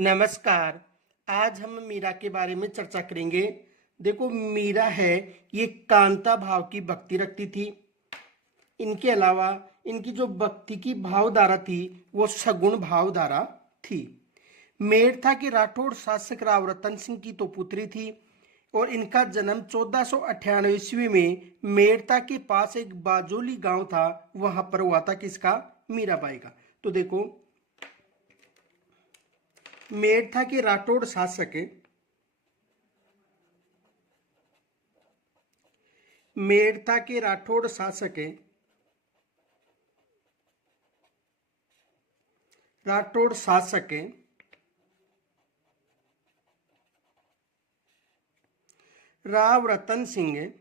नमस्कार। आज हम मीरा के बारे में चर्चा करेंगे। देखो, मीरा है, ये कांता भाव की भक्ति रखती थी। इनके अलावा इनकी जो भक्ति की भावधारा थी वो सगुण भावधारा थी। मेड़ता के राठौड़ शासक राव रतन सिंह की तो पुत्री थी और इनका जन्म 1498 ईस्वी में मेड़ता के पास एक बाजोली गांव था, वहां पर हुआ था। किसका? मीराबाई का। तो देखो, मेड़ता के राठौड़ शासक मेड़ता के राठौड़ शासक राठौड़ शासक राव रतन सिंह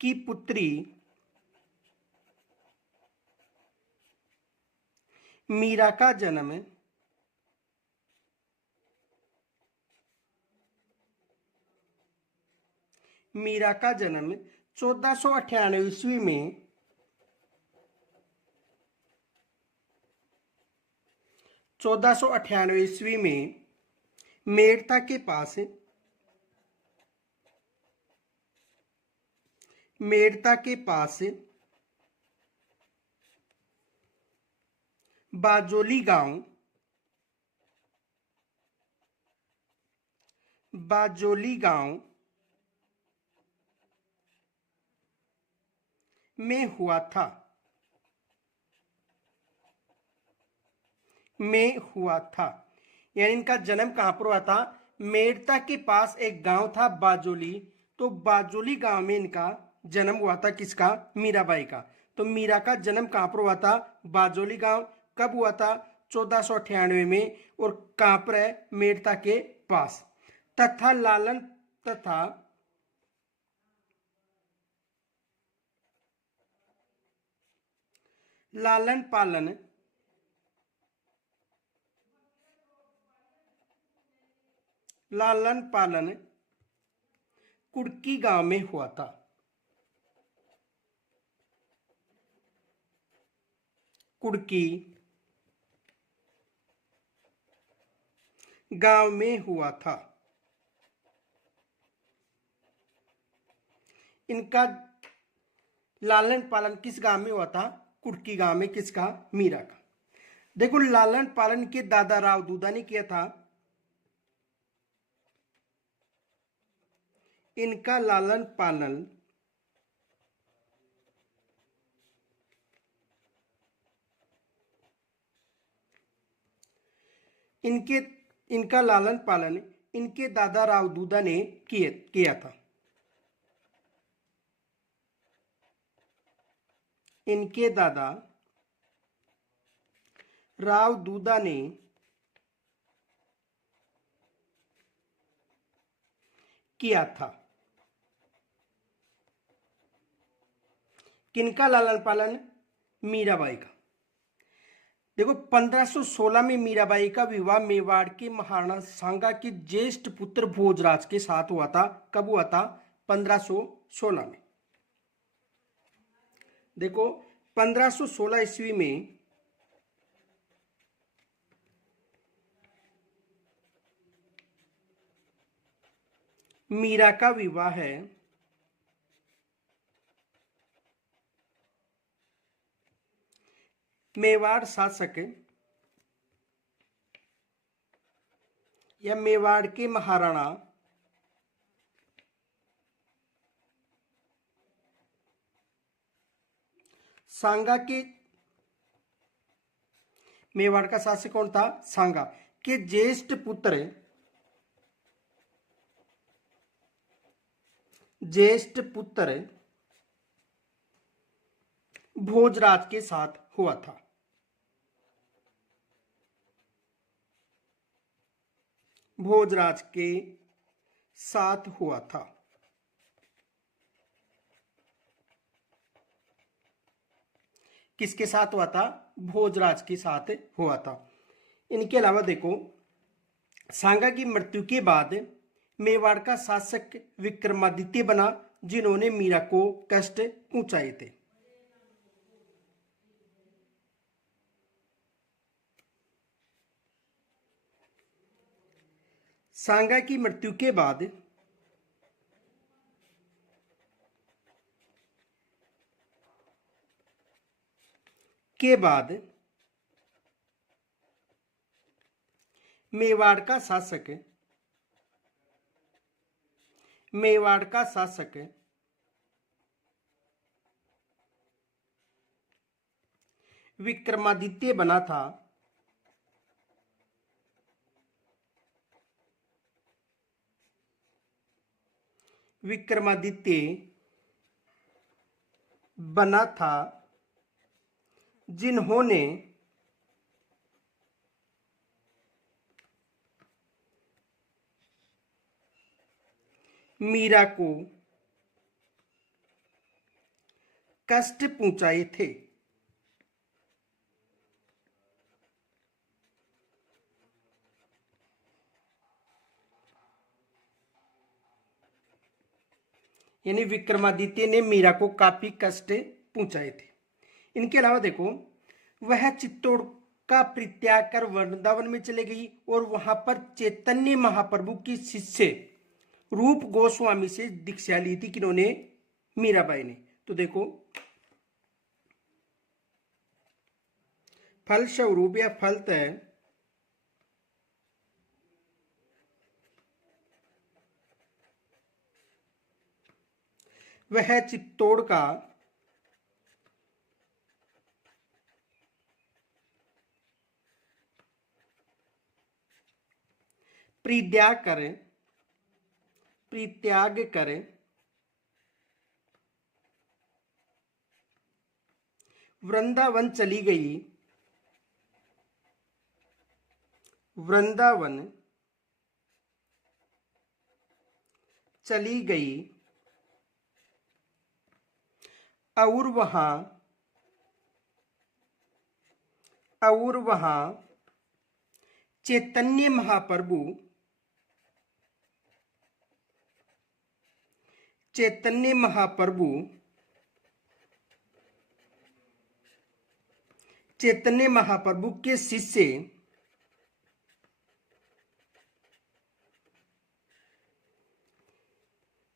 की पुत्री मीरा का जन्म 1498 ईस्वी में 1498 ईस्वी में मेड़ता के पास बाजोली गांव में हुआ था। यानी इनका जन्म कहां पर हुआ था? मेड़ता के पास एक गांव था बाजोली, तो बाजोली गांव में इनका जन्म हुआ था। किसका? मीराबाई का। तो मीरा का जन्म कहां पर हुआ था? बाजोली गांव। कब हुआ था? 1498 में। और कहां पर है? मेड़ता के पास। तथा लालन पालन कुड़की गांव में हुआ था। कुड़की गांव में हुआ था। इनका लालन पालन किस गांव में हुआ था? कुड़की गांव में। किसका? मीरा का। देखो, लालन पालन के दादा राव दूदा ने किया था। इनका लालन पालन इनके दादा राव दूदा ने किया था। इनके दादा राव दूदा ने किया था। किनका लालन पालन? मीराबाई का। देखो, 1516 में मीराबाई का विवाह मेवाड़ के महाराणा सांगा के ज्येष्ठ पुत्र भोजराज के साथ हुआ था। कब हुआ था? 1516 में। देखो, 1516 ईस्वी में मीरा का विवाह है मेवाड़ शासक या मेवाड़ के महाराणा सांगा के। मेवाड़ का शासक कौन था? सांगा के ज्येष्ठ पुत्र भोजराज के साथ हुआ था। भोजराज के साथ हुआ था। किसके साथ हुआ था? भोजराज के साथ हुआ था। इनके अलावा देखो, सांगा की मृत्यु के बाद मेवाड़ का शासक विक्रमादित्य बना, जिन्होंने मीरा को कष्ट पहुंचाए थे। सांगा की मृत्यु के बाद मेवाड़ का शासक विक्रमादित्य बना था। जिन्होंने मीरा को कष्ट पहुंचाए थे। यानी विक्रमादित्य ने मीरा को काफी कष्ट पहुंचाए थे। इनके अलावा देखो, वह चित्तौड़ का परित्याग कर वृंदावन में चले गई और वहां पर चैतन्य महाप्रभु की शिष्य रूप गोस्वामी से दीक्षा ली थी। किन्होंने? मीराबाई ने। तो देखो, फल स्वरूप या फलतः वह चित्तौड़ का परित्याग कर वृंदावन चली गई। और वहां चैतन्य महाप्रभु के शिष्य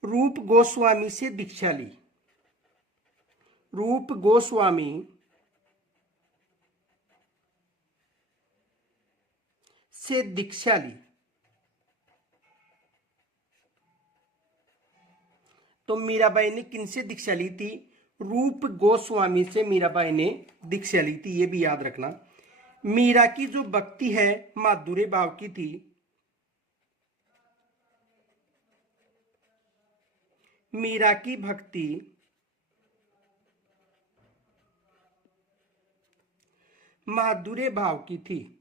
रूप गोस्वामी से दीक्षा ली। रूप गोस्वामी से दीक्षा ली। तो मीराबाई ने किनसे दीक्षा ली थी? रूप गोस्वामी से मीराबाई ने दीक्षा ली थी। ये भी याद रखना। मीरा की जो भक्ति है माधुर्य भाव की थी। मीरा की भक्ति माधुर्य भाव की थी।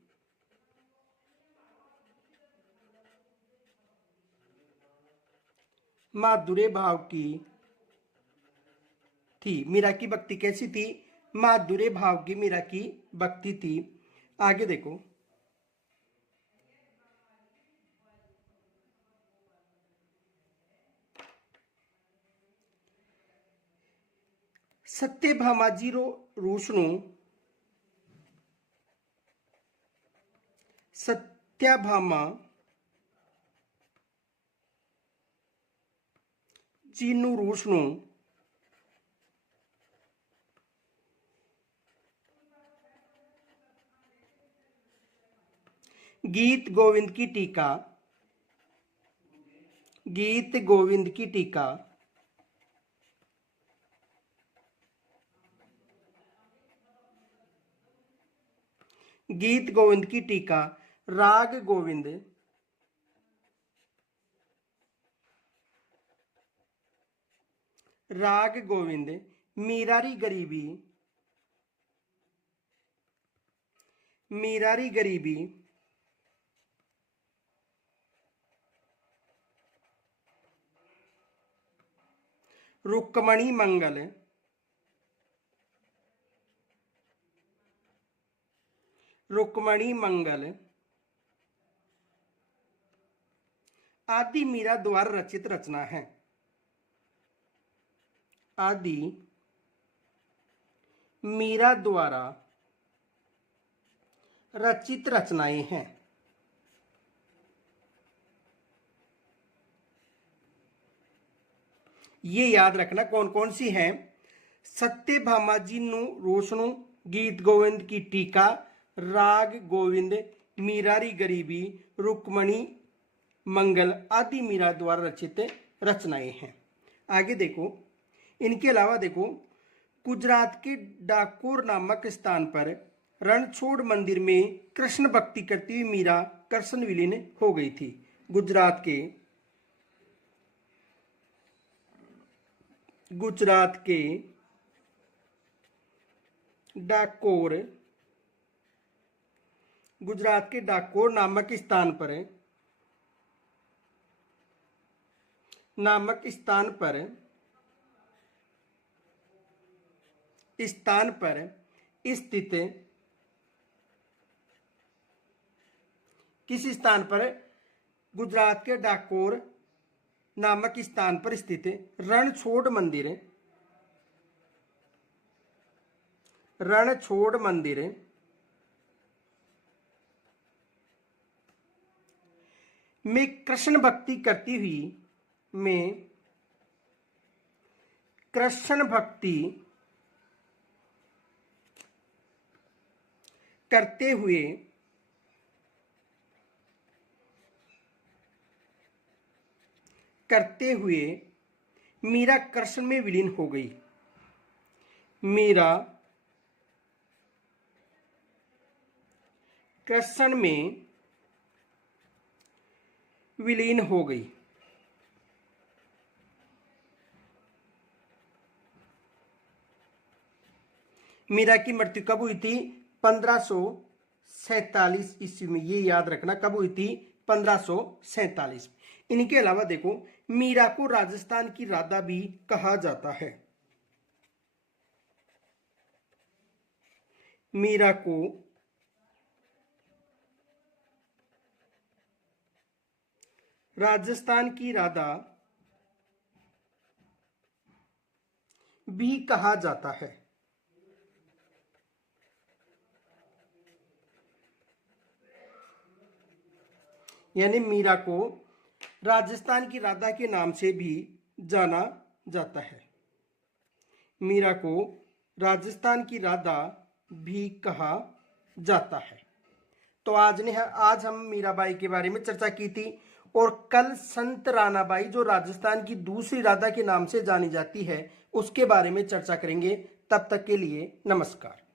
माधुर्य भाव की थी। मीरा की भक्ति कैसी थी? माधुर्य भाव की मीरा की भक्ति थी। आगे देखो, सत्यभामाजी रूसणु सत्याभामा जीनु रूसणु गीत गोविंद की टीका गीत गोविंद की टीका गीत गोविंद की टीका राग गोविंद मीरारी गरीबी रुक्मणी मंगल आदि मीरा द्वारा रचित रचना है। आदि मीरा द्वारा रचित रचनाएं हैं। ये याद रखना कौन कौन सी हैं। सत्यभामा जी नु रोशनु, गीत गोविंद की टीका, राग गोविंद, मीरारी गरीबी, रुक्मणी मंगल आदि मीरा द्वारा रचित रचनाएं हैं। आगे देखो, इनके अलावा देखो, गुजरात के डाकोर नामक स्थान पर रणछोड़ मंदिर में कृष्ण भक्ति करती हुई मीरा कृष्ण विलीन हो गई थी। गुजरात के डाकोर नामक स्थान पर स्थित किस स्थान पर? गुजरात के डाकोर नामक स्थान पर स्थित रणछोड़ मंदिर में कृष्ण भक्ति करते हुए मीरा कृष्ण में विलीन हो गई। मीरा कृष्ण में विलीन हो गई। मीरा की मृत्यु कब हुई थी? 1547 ईस्वी में। ये याद रखना कब हुई थी? 1547। इनके अलावा देखो, मीरा को राजस्थान की राधा भी कहा जाता है। मीरा को राजस्थान की राधा भी कहा जाता है। यानी मीरा को राजस्थान की राधा के नाम से भी जाना जाता है। मीरा को राजस्थान की राधा भी कहा जाता है। तो आज हम मीराबाई के बारे में चर्चा की थी, और कल संत रानाबाई जो राजस्थान की दूसरी राधा के नाम से जानी जाती है उसके बारे में चर्चा करेंगे। तब तक के लिए नमस्कार।